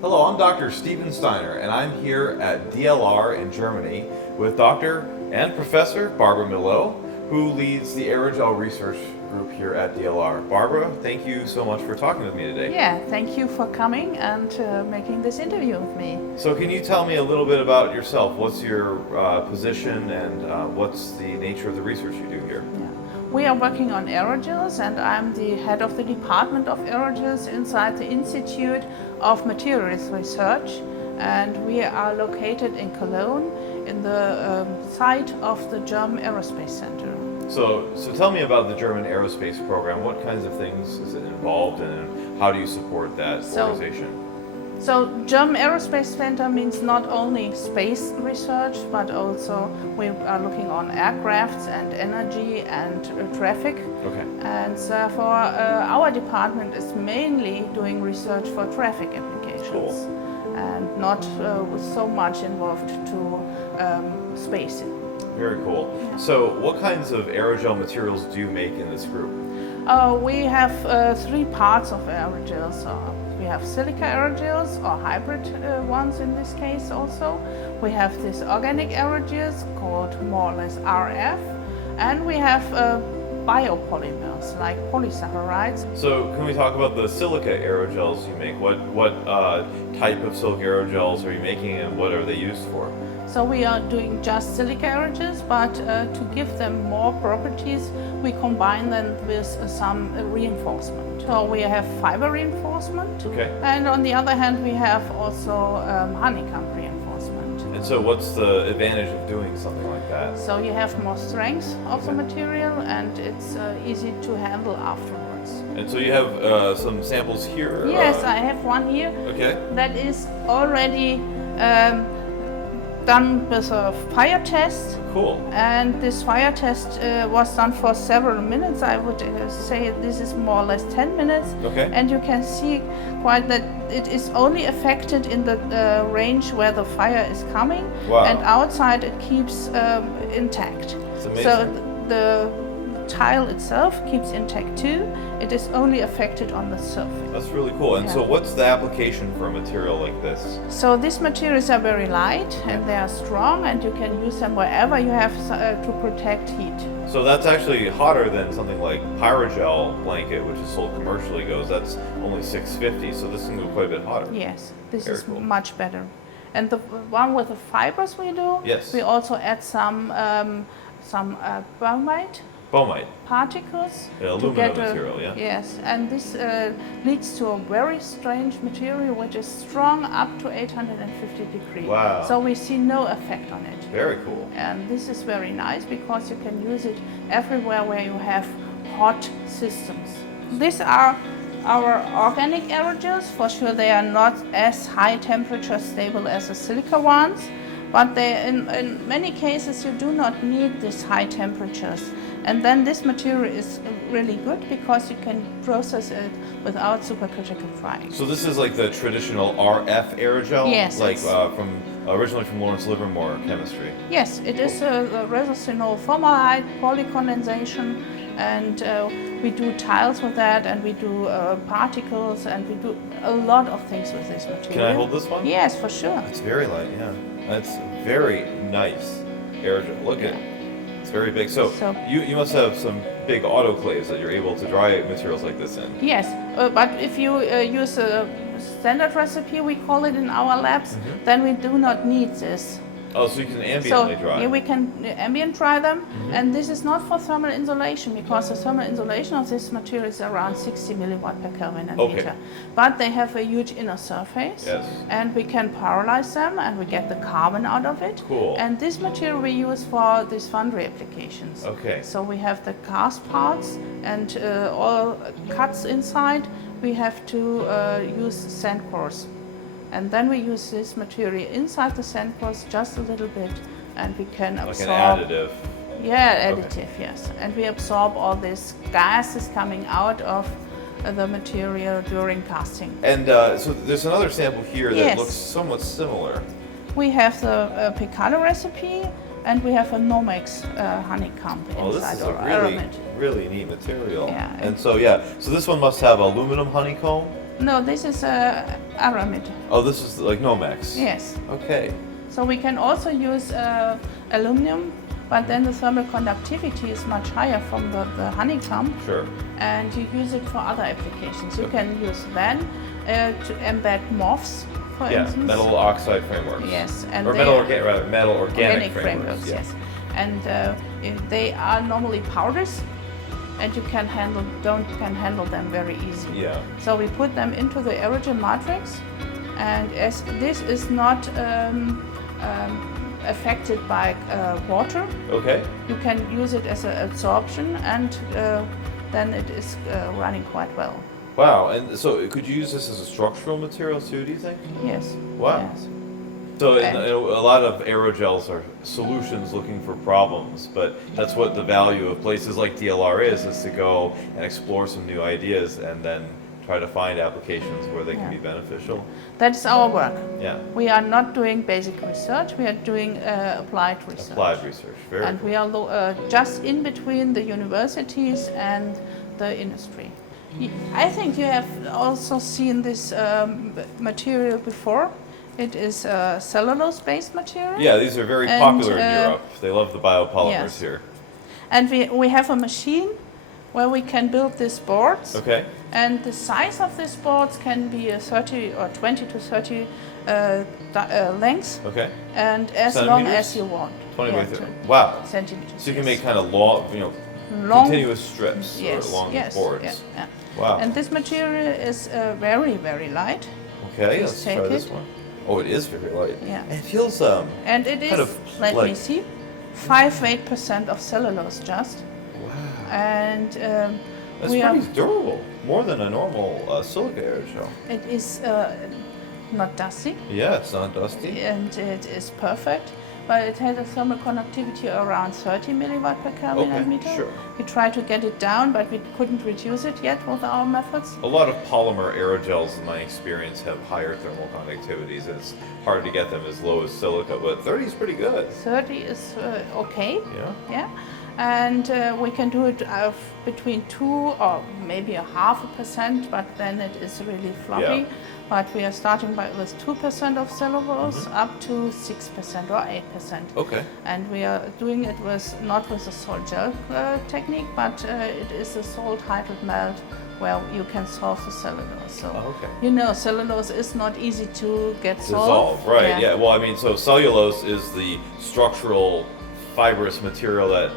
Hello, I'm Dr. Steven Steiner, and I'm here at DLR in Germany with Dr. and Professor Barbara Milow, who leads the AeroGel research group here at DLR. Barbara, thank you so much for talking with me today. Yeah, thank you for coming and making this interview with me. So can you tell me a little bit about yourself? What's your position and what's the nature of the research you do here? Yeah. We are working on aerogels, and I'm the head of the department of aerogels inside the Institute of Materials Research, and we are located in Cologne in the site of the German Aerospace Center. So tell me about the German aerospace program. What kinds of things is it involved in, and how do you support that organization? So German Aerospace Center means not only space research, but also we are looking on aircrafts and energy and traffic. Okay. And therefore our department is mainly doing research for traffic applications. Cool. And not so much involved to space. Very cool. Yeah. So what kinds of aerogel materials do you make in this group? We have three parts of aerogels. We have silica aerogels, or hybrid ones in this case also. We have these organic aerogels called more or less RF, and we have biopolymers like polysaccharides. So can we talk about the silica aerogels you make? What type of silica aerogels are you making, and what are they used for? So we are doing just silica aerogels, but to give them more properties, we combine them with some reinforcement. So we have fiber reinforcement, Okay. and on the other hand, we have also honeycomb reinforcement. And so what's the advantage of doing something like that? So you have more strength of the material, and it's easy to handle afterwards. And so you have some samples here? Yes, I have one here. Okay. That is already done with a fire test. Cool. And this fire test was done for several minutes. I would say this is more or less 10 minutes. Okay. And you can see quite that it is only affected in the range where the fire is coming. Wow. And outside it keeps intact. It's amazing. So the tile itself keeps intact too. It is only affected on the surface. That's really cool. And so Yeah. what's the application for a material like this? So these materials are very light and they are strong, and you can use them wherever you have to protect heat. So that's actually hotter than something like AeroGel blanket, which is sold commercially, goes. That's only $6.50, so this can go quite a bit hotter. Yes, this Very is cool. much better. And the one with the fibers we do, Yes. we also add some bromide Bomite, particles yeah, to aluminum get a, material, yeah? Yes, and this leads to a very strange material which is strong up to 850 degrees. Wow. So we see no effect on it. Very cool. And this is very nice because you can use it everywhere where you have hot systems. These are our organic aerogels. For sure they are not as high temperature stable as the silica ones, but they, in many cases you do not need these high temperatures. And then this material is really good because you can process it without supercritical drying. So this is like the traditional RF aerogel? Yes, Like it's- originally from Lawrence Livermore chemistry. Yes, it is a resinol formaldehyde polycondensation, and we do tiles with that, and we do particles, and we do a lot of things with this material. Can I hold this one? Yes, for sure. It's very light, yeah. That's very nice aerogel. Look at it. It's very big. So, So- you must have some big autoclaves that you're able to dry materials like this in. Yes, but if you use a standard recipe, we call it in our labs, then we do not need this. Oh, so you can ambiently So dry. here we can ambient dry them, and this is not for thermal insulation because the thermal insulation of this material is around 60 milliwatt per Kelvin a Okay. meter. But they have a huge inner surface, Yes. and we can pyrolyze them, and we get the carbon out of it. Cool. And this material we use for these foundry applications. Okay. So we have the cast parts and all cuts inside. We have to use sand cores. And then we use this material inside the sand cores just a little bit, and we can Like absorb. an additive. Yeah, additive, yes. And we absorb all this gases coming out of the material during casting. And so there's another sample here that Yes. looks somewhat similar. We have the Picado recipe, and we have a Nomex honeycomb Oh, this inside is a our really, aramid. really neat material. Yeah. And so, yeah, so this one must have aluminum honeycomb. No, this is aramid. Oh, this is like Nomex. Yes. Okay. So we can also use aluminum, but then the thermal conductivity is much higher from the honeycomb. Sure. And you use it for other applications. You Okay. can use then to embed MOFs, for Yeah, instance. metal oxide frameworks. Yes, and Or they metal, are metal organic frameworks. Yeah. yes. And they are normally powders, and you can handle them very easy. Yeah. So we put them into the AeroGel matrix, and as this is not affected by water, Okay. you can use it as an absorption, and then it is running quite well. Wow. And so could you use this as a structural material too, do you think? Yes. Wow. Yes. So a lot of aerogels are solutions looking for problems, but that's what the value of places like DLR is to go and explore some new ideas and then try to find applications where they can be beneficial. That's our work. Yeah. We are not doing basic research, we are doing applied research. Applied research. Very And cool. we are just in between the universities and the industry. I think you have also seen this material before. It is a cellulose-based material. Yeah, these are very And, popular in Europe. They love the biopolymers yes. here. And we have a machine where we can build these boards. Okay. And the size of these boards can be a 30 or 20 to 30 lengths, Okay. and as long Centimeters? as you want. 20 Yeah, by 30. Wow. centimeters. So you can yes. make kind of long, long, continuous strips yes, or long yes, boards. yeah, yeah. Wow. And this material is very, very light. Okay, Let's let's take try this it. one. Oh, it is very light. Yeah. And it feels And it is, kind of let me like- see, 5-8% of cellulose just. wow. And That's we pretty durable. More than a normal silica aerogel. it is not dusty, Yeah, it's not dusty. and it is perfect. But it has a thermal conductivity around 30 milliwatt per Kelvin Okay, meter. sure. We tried to get it down, but we couldn't reduce it yet with our methods. A lot of polymer aerogels, in my experience, have higher thermal conductivities, and it's hard to get them as low as silica, but 30 is pretty good. 30 is okay, Yeah. yeah. And we can do it between 2 or maybe 0.5%, but then it is really floppy. Yeah. But we are starting with 2% of cellulose up to 6% or 8%. Okay. And we are doing it not with a salt gel technique, but it is a salt hydride melt where you can solve the cellulose. So, Okay. you know, cellulose is not easy to get Dissolve, solved. right? Yeah. Well, I mean, so cellulose is the structural fibrous material that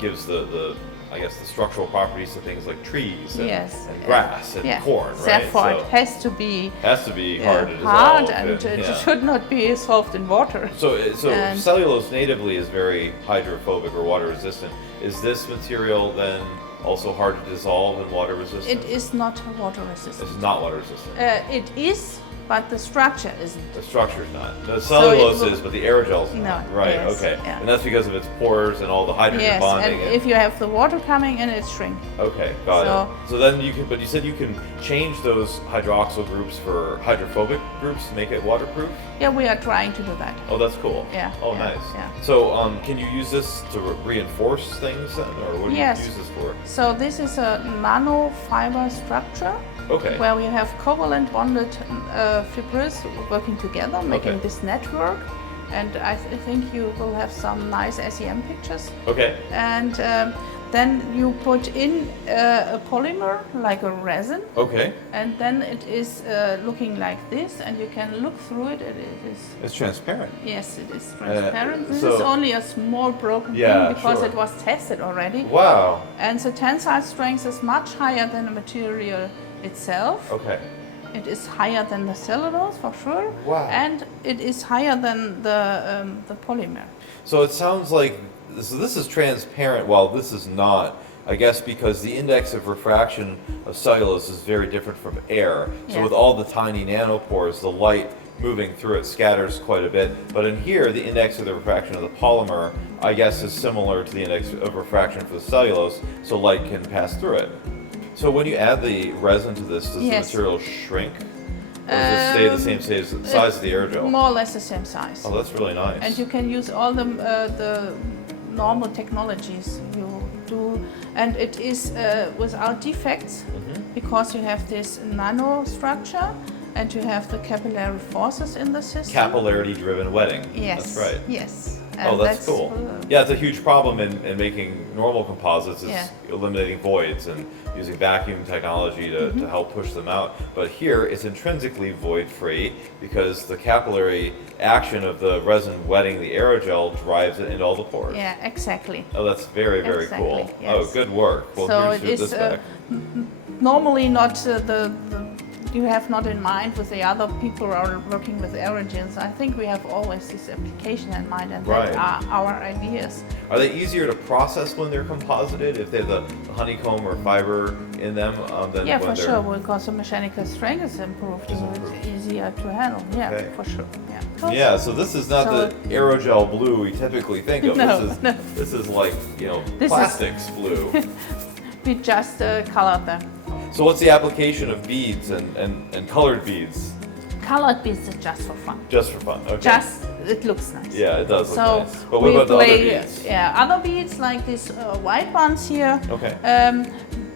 gives the I guess the structural properties to things like trees and, Yes. and grass and Yeah. corn, right? Therefore, So it has to be has to be hard to dissolve. hard, and it yeah. should not be solved in water. So and- cellulose natively is very hydrophobic or water resistant. Is this material then also hard to dissolve and water resistant? It is not water resistant. It's not water resistant. It is, but the structure isn't. The structure's not. The cellulose will- is, but the aerogel's No, not. Right. yes, Okay. yeah. And that's because of its pores and all the hydrogen Yes, bonding. and if you have the water coming in, it shrinks. Okay, got So- it. So then you can, but you said you can change those hydroxyl groups for hydrophobic groups to make it waterproof? Yeah, we are trying to do that. Oh, that's cool. Yeah, Oh, yeah, nice. yeah. So, can you use this to reinforce things then, or what do Yes. you use this for? So this is a nano fiber structure Okay. where we have covalent bonded fibrils working together, making Okay. this network. And I think you will have some nice SEM pictures. Okay. And then you put in a polymer like a resin, Okay. and then it is looking like this, and you can look through it. It is, It's transparent. yes, it is transparent. This so- is only a small broken Yeah, thing because sure. it was tested already. Wow. And the tensile strength is much higher than the material itself. Okay. It is higher than the cellulose for sure. Wow. And it is higher than the polymer. So it sounds like this is transparent while this is not. I guess because the index of refraction of cellulose is very different from air. So Yeah. with all the tiny nanopores, the light moving through it scatters quite a bit. But in here, the index of the refraction of the polymer, I guess, is similar to the index of refraction for the cellulose, so light can pass through it. So when you add the resin to this, does Yes. the material shrink? Or does it stay the same size as the aerogel? More or less the same size. Oh, that's really nice. And you can use all the normal technologies you do, and it is without defects because you have this nano structure and you have the capillary forces in the system. Capillarity-driven wetting. Yes. That's right. Yes. Oh, that's cool. Yeah, it's a huge problem in making normal composites is eliminating voids and using vacuum technology to help push them out. But here, it's intrinsically void-free because the capillary action of the resin wetting the aerogel drives it into all the pores. Yeah, exactly. Oh, that's very, very cool. Yes. Oh, good work. Well, so here's it is this back. normally not the you have not in mind with the other people who are working with aerogels. I think we have always this application in mind, and Right. that are our ideas. Are they easier to process when they're composited, if they have the honeycomb or fiber in them, than Yeah, when for they're... sure, because the mechanical strength is improved, so it's easier to handle. Yeah, Okay. for sure. Yeah. Yeah, so this is not So- the aerogel blue we typically think of. No, this is no. this is like, This is- plastics blue. We just colored them. So what's the application of beads and colored beads? Colored beads is just for fun. Just for fun. Okay. Just it looks nice. Yeah, it does look So nice. But what we about the other play, beads? yeah, other beads like these white ones here. Okay.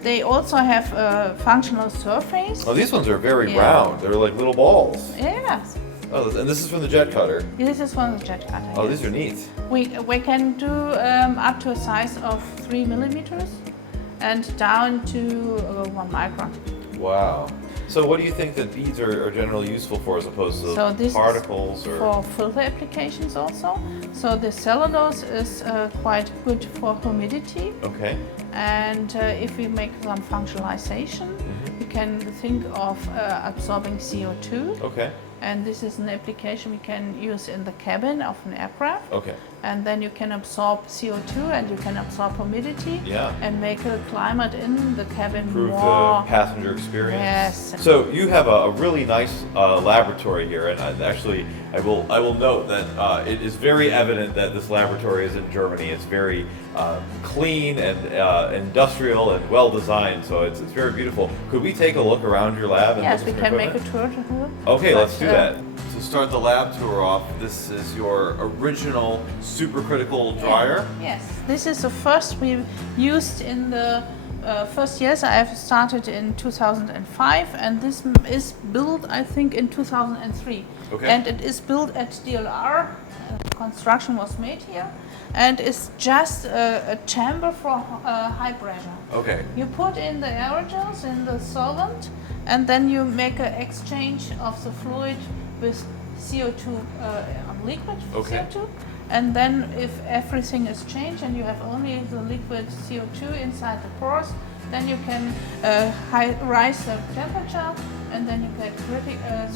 They also have a functional surface. Oh, these ones are very Yeah. round. They're like little balls. Yes. Oh, and this is from the jet cutter. This is one of the jet cutter. Oh, yes. these are neat. We can do up to a size of 3 millimeters and down to 1 micron. Wow. So what do you think that beads are generally useful for as opposed to So this particles is or... for filter applications also. So the cellulose is quite good for humidity. Okay. And if we make some functionalization, we can think of absorbing CO2. Okay. And this is an application we can use in the cabin of an aircraft. Okay. And then you can absorb CO2 and you can absorb humidity Yeah. and make the climate in the cabin Improve more. the passenger experience. Yes. So you have a really nice laboratory here, and actually, I will note that it is very evident that this laboratory is in Germany. It's very clean and industrial and well designed, so it's very beautiful. Could we take a look around your lab? And Yes, look we at some can make a equipment? tour to her. Okay, But, let's do that. To start the lab tour off, this is your original supercritical dryer. Yes, this is the first we used in the first years. I've started in 2005, and this is built, I think, in 2003. Okay. And it is built at DLR. Construction was made here, and it's just a chamber for high pressure. Okay. You put in the aerogels in the solvent, and then you make an exchange of the fluid with CO2 liquid Okay. CO2. And then if everything is changed and you have only the liquid CO2 inside the pores, then you can rise the temperature, and then you get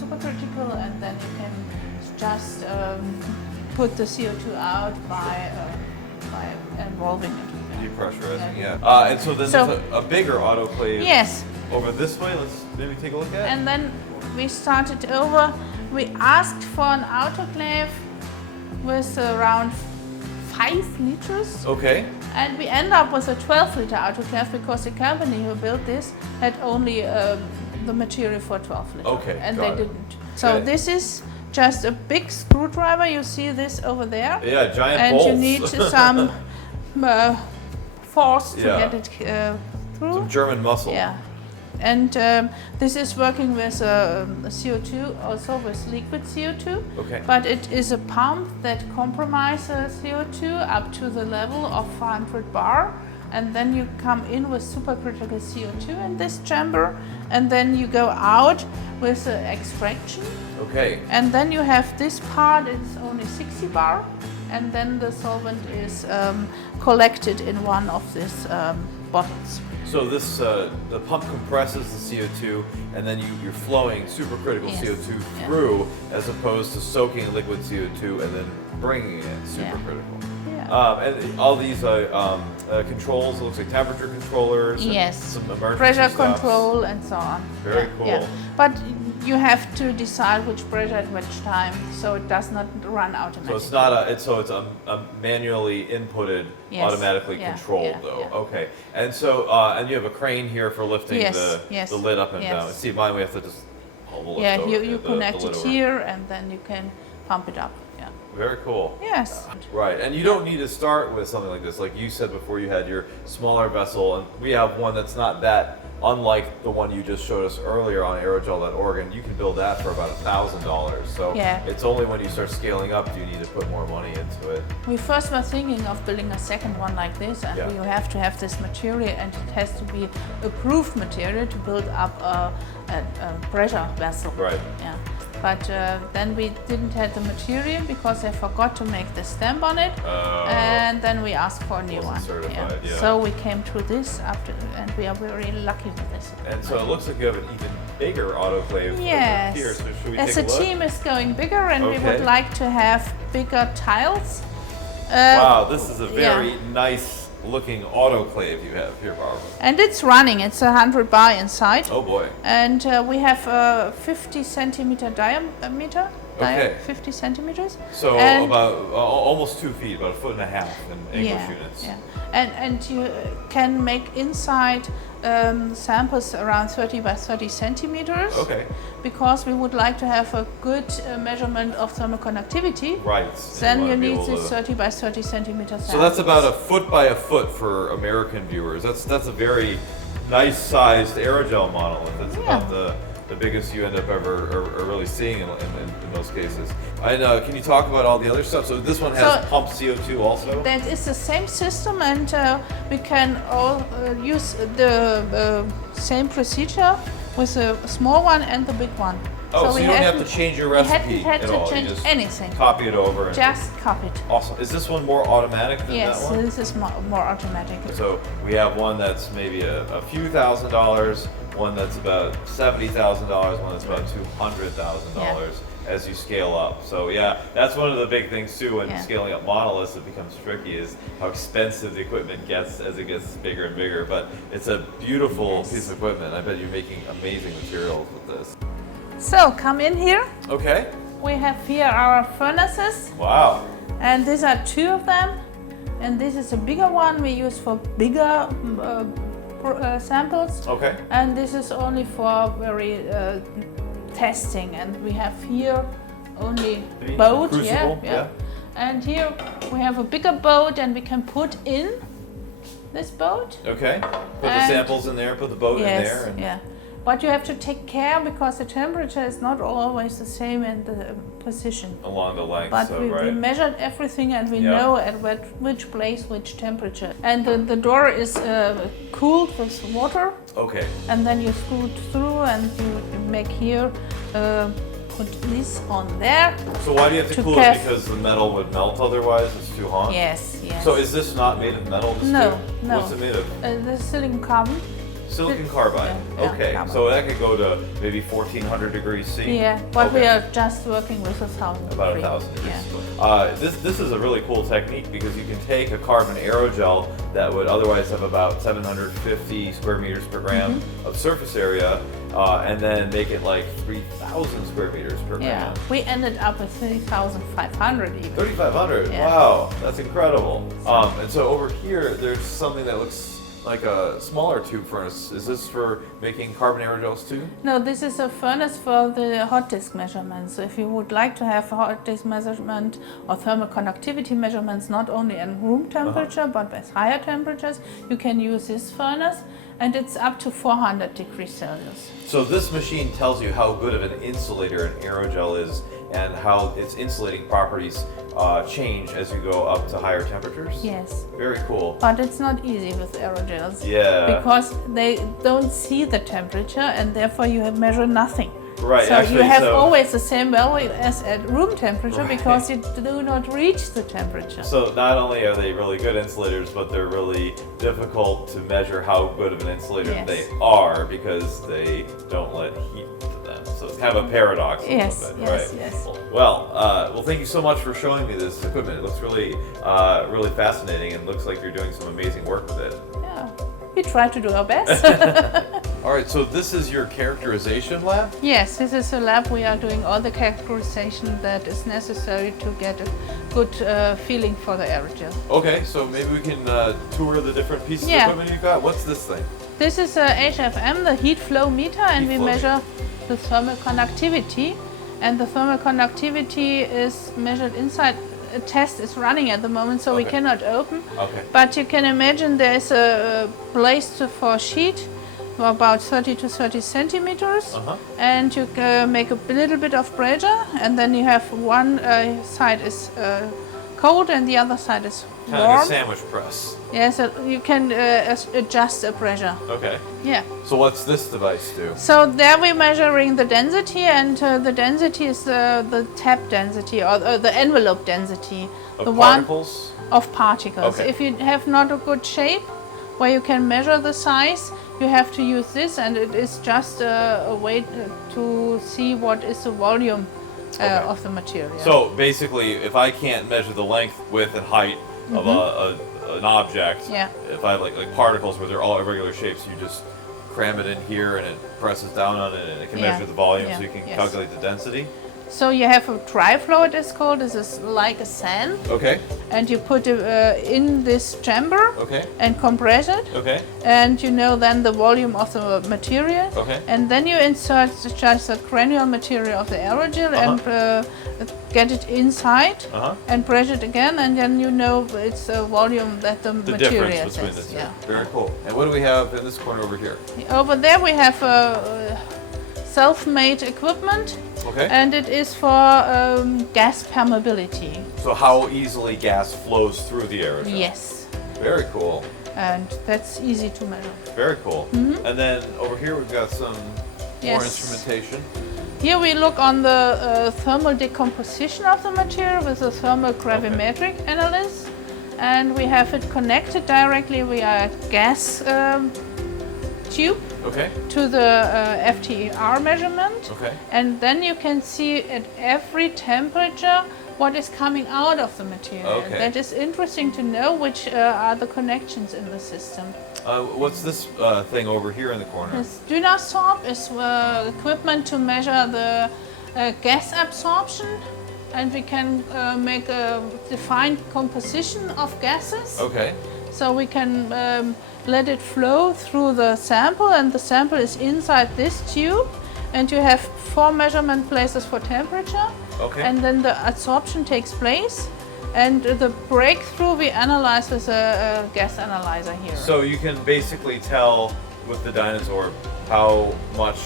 supercritical, and then you can just put the CO2 out by involving it. Depressurizing, yeah. And so then So- there's a bigger autoclave Yes, over this way. Let's maybe take a look at it. and then we started over. We asked for an autoclave with around 5 liters, Okay. and we end up with a 12-liter autoclave because the company who built this had only the material for 12 liters. Okay, And got they it. didn't. So Okay. this is just a big screwdriver. You see this over there. Yeah, giant And bolts. you need some force to Yeah. get it through. Some German muscle. Yeah. And this is working with CO2, also with liquid CO2. Okay. But it is a pump that compromises CO2 up to the level of 400 bar. And then you come in with supercritical CO2 in this chamber. And then you go out with extraction. Okay. And then you have this part, it's only 60 bar. And then the solvent is collected in one of these bottles. So this the pump compresses the CO2, and then you're flowing supercritical Yes. CO2 Yeah. through, as opposed to soaking liquid CO2 and then bringing it supercritical. Yeah. And all these controls, it looks like temperature controllers. And Yes. some emergency Pressure stops. control and so on. Very Yeah, cool. yeah. But you have to decide which pressure at which time, so it does not run automatically. So it's not a manually inputted, Yes. automatically Yeah, controlled yeah, though. yeah. Okay. And so and you have a crane here for lifting Yes, the lid up and yes. down. See, mine we have to just hold the lift Yeah, over you the connect lid it over. here, and then you can pump it up. Yeah. Very cool. Yes. Right, and you don't need to start with something like this. Like you said before, you had your smaller vessel, and we have one that's not that unlike the one you just showed us earlier on aerogel.org, and you can build that for about $1,000. So Yeah. it's only when you start scaling up do you need to put more money into it. We first were thinking of building a second one like this, and Yeah. you have to have this material, and it has to be approved material to build up a pressure vessel. Right. Yeah. But then we didn't have the material because they forgot to make the stamp on it, and then we asked for a new Wasn't one. certified, yeah. So we came to this after, and we are very lucky with this. And so it looks like you have an even bigger autoclave over Yes. here. So should we As take the a look? team is going bigger, and we Okay. would like to have bigger tiles. Wow, this is a yeah. very nice looking autoclave you have here, Barbara. And it's running. It's 100 bar inside. Oh boy. And we have 50 centimeter diameter. Okay. 50 centimeters. So And- about almost 2 feet, about 1.5 feet in English yeah, units. yeah. And you can make inside samples around 30 by 30 centimeters. Okay. Because we would like to have a good measurement of thermal conductivity. Right. Then wanna you be need able this to- 30 by 30 centimeter sample. So that's about a foot by a foot for American viewers. That's a very nice sized aerogel monolith. That's Yeah. about the biggest you end up ever or really seeing in most cases. And can you talk about all the other stuff? So this one has So- pumped CO2 also? That is the same system, and we can all use the same procedure with the small one and the big one. Oh, so we you don't have hadn't- to change your we recipe hadn't had at to all. You change just anything. copy it over. And Just copy it. awesome. Is this one more automatic than Yes, that one? this is more automatic. So we have one that's maybe a few $1,000s, one that's about $70,000, one that's about $200,000 as you scale up. So yeah, that's one of the big things too when Yeah. scaling up monoliths. It becomes tricky is how expensive the equipment gets as it gets bigger and bigger. But it's a beautiful Yes. piece of equipment. I bet you're making amazing materials with this. So come in here. Okay. We have here our furnaces, Wow. and these are two of them. And this is a bigger one we use for bigger samples. Okay. And this is only for very testing, and we have here only boat. Crucible, Yeah. yeah. And here we have a bigger boat, and we can put in this boat. Okay. Put the And- samples in there. Put the boat in there. And yeah. But you have to take care because the temperature is not always the same in the position. along the length. But so we right. measured everything, and we Yeah. know at which place, which temperature. And the door is cooled with water. Okay. And then you screw it through, and you make here, put this on there. So why do you have to To cool it? press- Because the metal would melt otherwise. It's too hot. Yes, yes. So is this not made of metal? This No, tube? no. What's it made of? The silicon carbon? Silicon carbide. Yeah, Okay. carbon. So that could go to maybe 1400 degrees C. Yeah, but we Okay. are just working with 1,000. About degree. 1,000 degrees. Yeah. This is a really cool technique because you can take a carbon aerogel that would otherwise have about 750 square meters per gram Mm-hmm. of surface area, and then make it like 3,000 square meters per Yeah, gram. we ended up with 3,500 even. 3,500. Yeah. Wow, that's incredible. And so over here, there's something that looks like a smaller tube furnace. Is this for making carbon aerogels too? No, this is a furnace for the hot disk measurements. So if you would like to have a hot disk measurement or thermal conductivity measurements, not only in room temperature but with higher temperatures, you can use this furnace, and it's up to 400 degrees Celsius. So this machine tells you how good of an insulator an aerogel is and how its insulating properties change as you go up to higher temperatures? Yes, Very cool. but it's not easy with aerogels. Yeah. Because they don't see the temperature, and therefore you have measured nothing. Right, So actually, you have so- always the same value as at room temperature Right. because you do not reach the temperature. So not only are they really good insulators, but they're really difficult to measure how good of an insulator Yes. they are because they don't let heat to them. So it's kind of a paradox. a Yes, little bit, yes, right? yes. Well, thank you so much for showing me this equipment. It looks really fascinating, and looks like you're doing some amazing work with it. Yeah, we try to do our best. All right, so this is your characterization lab. Yes, this is a lab. We are doing all the characterization that is necessary to get a good feeling for the aerogel. Okay, so maybe we can tour the different pieces Yeah. of equipment you've got. What's this thing? This is a HFM, the heat flow meter, and Heat we flow measure the thermal conductivity. And the thermal conductivity is measured inside test is running at the moment, so we Okay. cannot open. Okay. But you can imagine there's a place for a sheet for about 30 to 30 centimeters, and you make a little bit of pressure, and then you have one side is cold and the other side is Kind of warm. like a sandwich press. Yeah, so you can adjust the pressure. Okay. Yeah. So what's this device do? So there we're measuring the density, and the density is the tap density or the envelope density. Of the particles? Of particles. Okay. If you have not a good shape where you can measure the size, you have to use this, and it is just a way to see what is the volume of the material. So basically, if I can't measure the length, width, and height of an object, Yeah. if I have like particles where they're all irregular shapes, you just cram it in here and it presses down on it and it can Yeah. measure the volume, Yeah. so you can Yes. calculate the density. So you have a dry flow, it is called. This is like a sand, Okay. and you put it in this chamber Okay. and compress it. Okay. And you know then the volume of the material. Okay. And then you insert just the granular material of the aerogel and get it inside and press it again, and then you know it's the volume that the The material difference between the is. two. Yeah. Very cool. And what do we have in this corner over here? Over there we have self-made equipment, Okay. and it is for gas permeability. So how easily gas flows through the aerogel? Yes. Very cool. And that's easy to measure. Very cool. And then over here we've got some more Yes. instrumentation. Here we look on the thermal decomposition of the material with a thermal gravimetric analysis, and we have it connected directly via gas tube Okay. to the FTER measurement, Okay. and then you can see at every temperature what is coming out of the material. Okay. That is interesting to know which are the connections in the system. What's this thing over here in the corner? This Dynasorb is equipment to measure the gas absorption, and we can make a defined composition of gases. Okay. So we can let it flow through the sample, and the sample is inside this tube, and you have 4 measurement places for temperature. Okay. And then the adsorption takes place, and the breakthrough we analyze with a gas analyzer here. So you can basically tell with the Dynasorb how much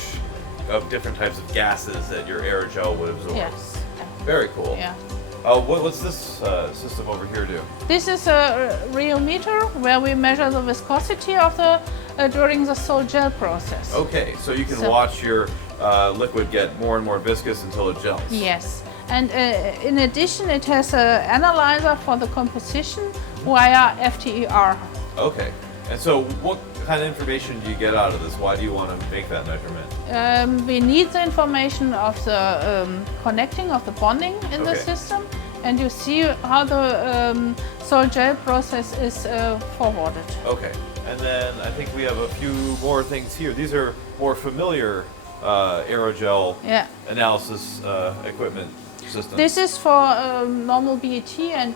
of different types of gases that your aerogel would absorb. Yes. Very cool. Yeah. What's this system over here do? This is a rheometer where we measure the viscosity of the during the sol gel process. Okay, so you can So- watch your liquid get more and more viscous until it gels. Yes, and in addition, it has an analyzer for the composition via FTER. Okay, and so what kind of information do you get out of this? Why do you want to make that measurement? We need the information of the connecting of the bonding in the Okay. system, and you see how the sol gel process is forwarded. Okay, and then I think we have a few more things here. These are more familiar aerogel Yeah. analysis equipment systems. This is for normal BET and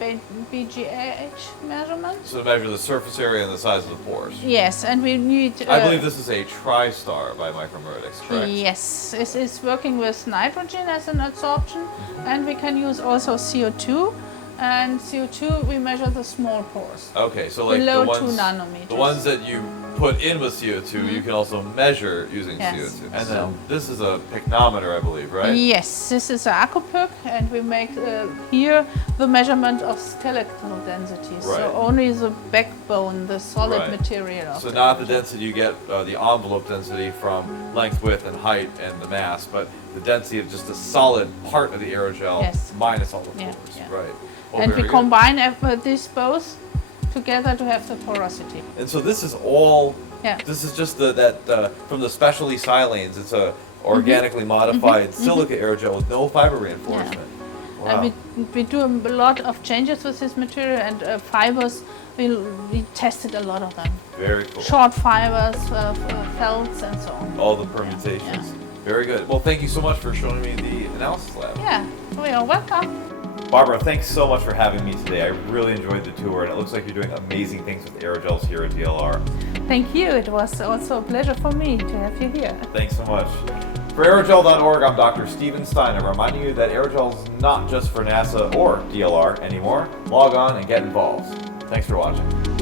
BGH measurements. So to measure the surface area and the size of the pores. Yes, and we need. I believe this is a TriStar by Micromeritics, correct? Yes, this is working with nitrogen as an adsorption, and we can use also CO2. And CO2, we measure the small pores. Okay, so like Below the ones, 2 nanometers. the ones that you put in with CO2, you can also measure using Yes. CO2. And So- then this is a picnometer, I believe, right? Yes, this is an AccuPic, and we make here the measurement of skeletal density. Right. So only the backbone, the solid Right. material of So the not the density you get, the envelope density from length, width, and height and the mass, but the density of just the solid part of the aerogel Yes. minus all the Yeah, pores. yeah. Right. Well, And we very good. combine these both together to have the porosity. And so this is all. Yeah. This is just from the specialty silanes. It's a organically modified silica aerogel with no fiber reinforcement. Wow. And we do a lot of changes with this material, and fibers, we tested a lot of them. Very cool. Short fibers, felts, and so on. All the permutations. Very good. Well, thank you so much for showing me the analysis lab. Yeah, we are welcome. Barbara, thanks so much for having me today. I really enjoyed the tour, and it looks like you're doing amazing things with aerogels here at DLR. Thank you. It was also a pleasure for me to have you here. Thanks so much. For AeroGel.org, I'm Dr. Steven Steiner, reminding you that AeroGel is not just for NASA or DLR anymore. Log on and get involved. Thanks for watching.